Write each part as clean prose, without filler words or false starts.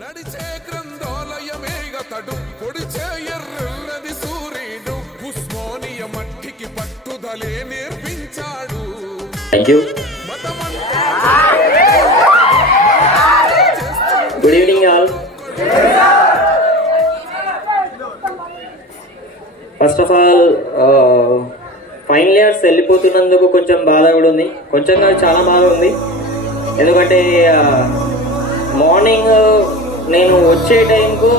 నడిచే గ్రంథాలయమేగతడు పొడిచే ఎర్రది సూర్యుడు ఉస్మానియ మట్టికి పట్టుదలే నేర్పించాడు. Thank you. Good evening all. First of all final years వెళ్ళిపోతున్నందుకు కొంచెం బాధ కూడా ఉంది, కొంచెం కాదు చాలా బాధ ఉంది. ఎందుకంటే మార్నింగ్ నేను వచ్చే టైంకు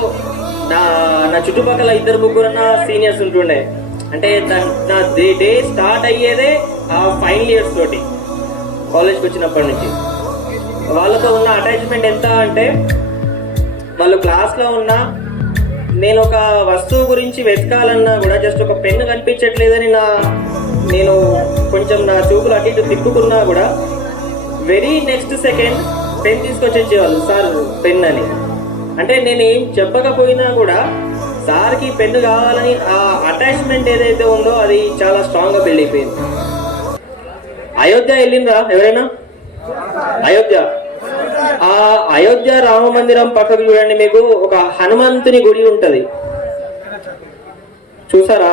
నా చుట్టుపక్కల ఇద్దరు ముగ్గురన్న సీనియర్స్ ఉంటుండే. అంటే నా డే స్టార్ట్ అయ్యేదే ఆ ఫైనల్ ఇయర్స్ తోటి. కాలేజ్కి వచ్చినప్పటి నుంచి వాళ్ళతో ఉన్న అటాచ్మెంట్ ఎంత అంటే, వాళ్ళు క్లాస్లో ఉన్న నేను ఒక వస్తువు గురించి వెతకాలన్నా కూడా జస్ట్ ఒక పెన్ను కనిపించట్లేదని నేను కొంచెం నా చూపులు అటు ఇటు తిప్పుకున్నా కూడా వెరీ నెక్స్ట్ సెకండ్ పెన్ తీసుకొచ్చేవాళ్ళు, సార్ పెన్ అని. అంటే నేను ఏం చెప్పకపోయినా కూడా సార్కి పెన్ను కావాలని ఆ అటాచ్మెంట్ ఏదైతే ఉందో అది చాలా స్ట్రాంగ్గా బిల్డ్ అయిపోయింది. అయోధ్య వెళ్ళిండ్రా ఎవరైనా? అయోధ్య రామ మందిరం పక్కకు చూడండి, మీకు ఒక హనుమంతుని గుడి ఉంటది, చూసారా?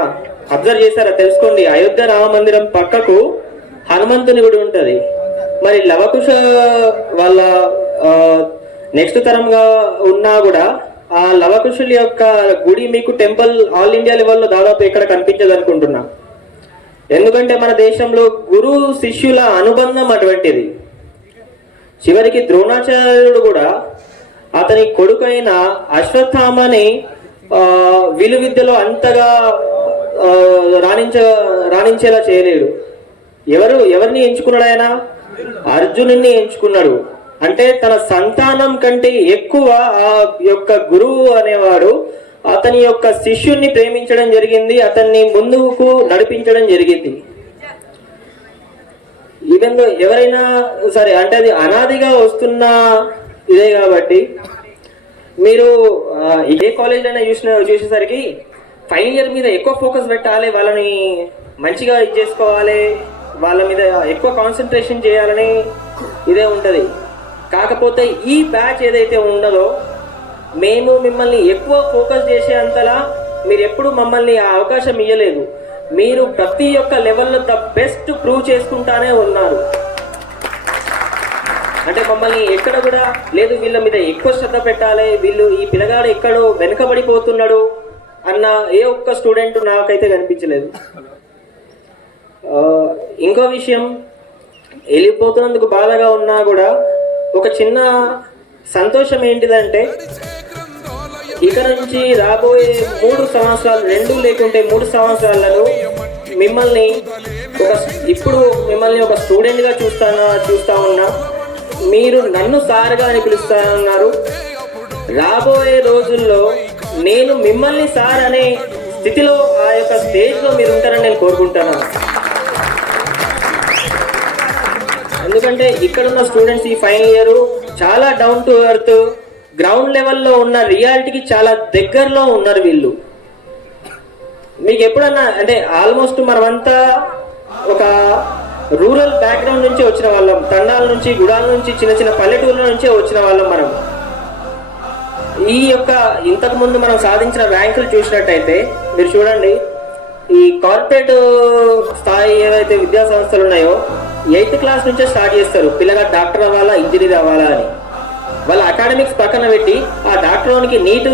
అబ్జర్వ్ చేశారా? తెలుసుకోండి. అయోధ్య రామ మందిరం పక్కకు హనుమంతుని గుడి ఉంటది. మరి లవకుశ వాళ్ళ నెక్స్ట్ తరంగా ఉన్నా కూడా ఆ లవకుశుల యొక్క గుడి మీకు టెంపుల్ ఆల్ ఇండియా లెవెల్లో దాదాపు ఎక్కడ కనిపించదు అనుకుంటున్నా. ఎందుకంటే మన దేశంలో గురు శిష్యుల అనుబంధం అటువంటిది. చివరికి ద్రోణాచార్యుడు కూడా అతని కొడుకైన అశ్వత్థామని విలువిద్యలో అంతగా రాణించేలా చేయలేడు. ఎవరిని ఎంచుకున్నాడు ఆయన? అర్జునుడిని ఎంచుకున్నాడు. అంటే తన సంతానం కంటే ఎక్కువ ఆ యొక్క గురువు అనేవాడు అతని యొక్క శిష్యుణ్ణి ప్రేమించడం జరిగింది, అతన్ని ముందుకు నడిపించడం జరిగింది. ఈవెన్ ఎవరైనా సరే, అంటే అది అనాదిగా వస్తున్న ఇదే కాబట్టి మీరు ఏ కాలేజ్ అయినా చూసేసరికి ఫైనల్ ఇయర్ మీద ఎక్కువ ఫోకస్ పెట్టాలి, వాళ్ళని మంచిగా ఇది చేసుకోవాలి, వాళ్ళ మీద ఎక్కువ కాన్సన్ట్రేషన్ చేయాలని ఇదే ఉంటుంది. కాకపోతే ఈ బ్యాచ్ ఏదైతే ఉండదో మేము మిమ్మల్ని ఎక్కువ ఫోకస్ చేసే అంతలా మీరు ఎప్పుడు మమ్మల్ని ఆ అవకాశం ఇవ్వలేదు. మీరు ప్రతి ఒక్క లెవెల్లో ద బెస్ట్ ప్రూవ్ చేసుకుంటానే ఉన్నారు. అంటే మమ్మల్ని ఎక్కడ కూడా లేదు వీళ్ళ మీద ఎక్కువ శ్రద్ధ పెట్టాలి, వీళ్ళు ఈ పిల్లగాడు ఎక్కడో వెనుకబడిపోతున్నాడు అన్న ఏ ఒక్క స్టూడెంట్ నాకైతే కనిపించలేదు. ఇంకో విషయం, వెళ్ళిపోతున్నందుకు బాధగా ఉన్నా కూడా ఒక చిన్న సంతోషం ఏంటిదంటే, ఇక నుంచి రాబోయే 3 సంవత్సరాలు, 2 లేకుంటే 3 సంవత్సరాలలో ఇప్పుడు మిమ్మల్ని ఒక స్టూడెంట్గా చూస్తా ఉన్నా, మీరు నన్ను సార్గా అని పిలుస్తానన్నారు. రాబోయే రోజుల్లో నేను మిమ్మల్ని సార్ అనే స్థితిలో ఆ యొక్క స్టేజ్లో మీరు ఉంటారని నేను కోరుకుంటున్నాను. ఎందుకంటే ఇక్కడున్న స్టూడెంట్స్ ఈ ఫైనల్ ఇయర్ చాలా డౌన్ టు ఎర్త్, గ్రౌండ్ లెవెల్లో ఉన్న రియాలిటీకి చాలా దగ్గరలో ఉన్నారు వీళ్ళు. మీకు ఎప్పుడన్నా అంటే ఆల్మోస్ట్ మనమంతా ఒక రూరల్ బ్యాక్గ్రౌండ్ నుంచి వచ్చిన వాళ్ళం, తండాల నుంచి, గుడాల నుంచి, చిన్న చిన్న పల్లెటూర్ల నుంచే వచ్చిన వాళ్ళం మనం. ఈ యొక్క ఇంతకుముందు మనం సాధించిన ర్యాంకులు చూసినట్టయితే మీరు చూడండి, ఈ కార్పొరేట్ స్థాయి ఏవైతే విద్యా సంస్థలు ఉన్నాయో 8th క్లాస్ నుంచే స్టార్ట్ చేస్తారు, పిల్లగా డాక్టర్ అవ్వాలా, ఇంజనీర్ అవ్వాలా అని. వాళ్ళ అకాడమిక్స్ పక్కన పెట్టి ఆ డాక్టర్కి నీట్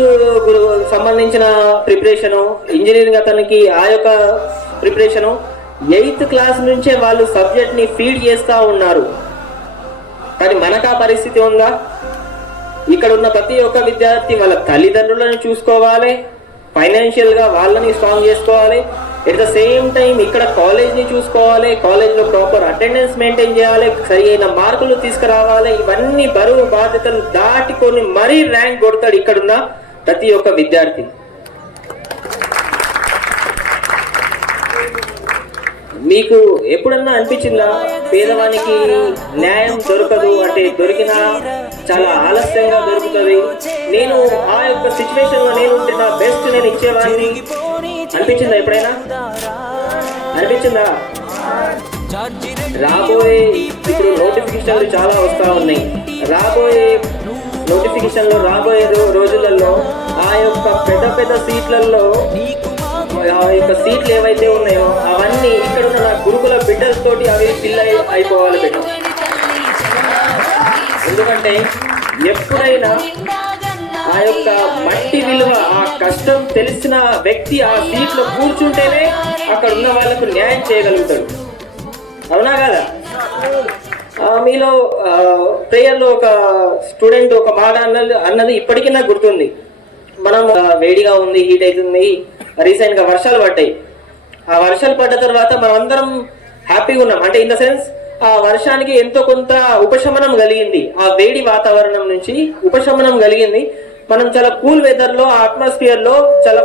సంబంధించిన ప్రిపరేషను, ఇంజనీరింగ్ అతనికి ఆ యొక్క ప్రిపరేషను 8th క్లాస్ నుంచే వాళ్ళు సబ్జెక్ట్ని ఫీడ్ చేస్తూ ఉన్నారు. కానీ మనకు ఆ పరిస్థితి ఉందా? ఇక్కడ ఉన్న ప్రతి ఒక్క విద్యార్థి వాళ్ళ తల్లిదండ్రులను చూసుకోవాలి, ఫైనాన్షియల్గా వాళ్ళని స్ట్రాంగ్ చేసుకోవాలి, ఎట్ ద సేమ్ టైం ఇక్కడ కాలేజ్ని చూసుకోవాలి, కాలేజ్లో ప్రాపర్ అటెండెన్స్ మెయింటైన్ చేయాలి, సరి అయిన మార్కులు తీసుకురావాలి. ఇవన్నీ బరువు బాధ్యతలు దాటుకొని మరీ ర్యాంక్ కొడతాడు ఇక్కడున్న ప్రతి ఒక్క విద్యార్థి. మీకు ఎప్పుడన్నా అనిపించిందా పేదవానికి న్యాయం దొరకదు, అంటే దొరికినా చాలా ఆలస్యంగా దొరుకుతుంది, నేను ఆ యొక్క సిచ్యువేషన్లో నేను ఉంటే నా బెస్ట్ నేను ఇచ్చేవాడిని అనిపించిందా? ఎప్పుడైనా అనిపించిందా? రాబోయే ఇప్పుడు నోటిఫికేషన్లు చాలా వస్తూ ఉన్నాయి. రాబోయే నోటిఫికేషన్ నోటిఫికేషన్లో రాబోయే రోజులలో ఆ యొక్క పెద్ద పెద్ద సీట్లలో ఆ యొక్క సీట్లు ఏవైతే ఉన్నాయో అవన్నీ ఇక్కడ ఉన్న నా గురుకుల బిడ్డలతోటి అవి ఫిల్ అయిపోవాలి బిడ్డ. ఎందుకంటే ఎప్పుడైనా ఆ యొక్క మట్టి విలువ, ఆ కష్టం తెలిసిన వ్యక్తి ఆ సీట్లో కూర్చుంటేనే అక్కడ ఉన్న వాళ్ళకు న్యాయం చేయగలుగుతాడు. అవునా కదా? మీలో ప్రేయర్లో ఒక స్టూడెంట్ ఒక మాట అన్నది ఇప్పటికీ నాకు గుర్తుంది. మనం వేడిగా ఉంది, హీట్ అవుతుంది, రీసెంట్గా వర్షాలు పడ్డాయి. ఆ వర్షాలు పడ్డ తర్వాత మనం అందరం హ్యాపీగా ఉన్నాం. అంటే ఇన్ ద సెన్స్ ఆ వర్షానికి ఎంతో కొంత ఉపశమనం కలిగింది, ఆ వేడి వాతావరణం నుంచి ఉపశమనం కలిగింది. మనం చాలా కూల్ వెదర్లో, ఆ అట్మాస్ఫియర్లో చాలా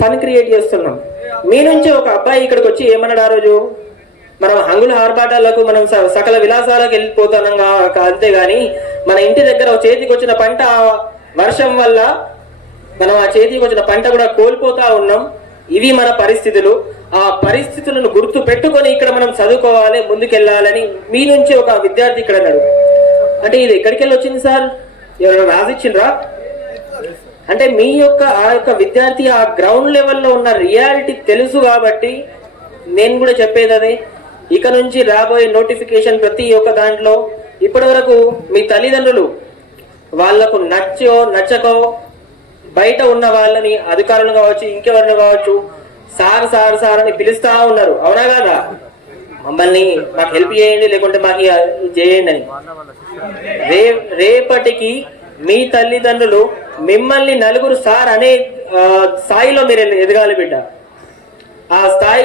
ఫన్ క్రియేట్ చేస్తున్నాం. మీ నుంచి ఒక అబ్బాయి ఇక్కడికి వచ్చి ఏమన్నాడు ఆ రోజు, మనం హంగుల ఆర్భాటాలకు మనం సకల విలాసాలకు వెళ్ళిపోతున్నాం అంతేగాని మన ఇంటి దగ్గర చేతికి వచ్చిన పంట వర్షం వల్ల మనం ఆ చేతికి వచ్చిన పంట కూడా కోల్పోతా ఉన్నాం. ఇవి మన పరిస్థితులు. ఆ పరిస్థితులను గుర్తు పెట్టుకొని ఇక్కడ మనం చదువుకోవాలి, ముందుకెళ్ళాలని మీ నుంచి ఒక విద్యార్థి ఇక్కడ అన్నాడు. అంటే ఇది ఎక్కడికి వెళ్ళి వచ్చింది సార్, ఎవరైనా రాసిచ్చిండ్రా? అంటే మీ యొక్క ఆ యొక్క విద్యార్థి ఆ గ్రౌండ్ లెవెల్లో ఉన్న రియాలిటీ తెలుసు కాబట్టి నేను కూడా చెప్పేది అదే. ఇక నుంచి రాబోయే నోటిఫికేషన్ ప్రతి ఒక్క దాంట్లో ఇప్పటి వరకు మీ తల్లిదండ్రులు వాళ్లకు నచ్చకో బయట ఉన్న వాళ్ళని, అధికారులు కావచ్చు, ఇంకెవరిని కావచ్చు, సార్ సార్ సార్ అని పిలుస్తా ఉన్నారు. అవునా కదా? మమ్మల్ని మాకు హెల్ప్ చేయండి, లేకుంటే మాకు చేయండి అని. రేపటికి మీ తల్లిదండ్రులు మిమ్మల్ని నలుగురు సార్ అనే స్థాయిలో మీరు ఎదగాలి బిడ్డ. ఆ స్థాయి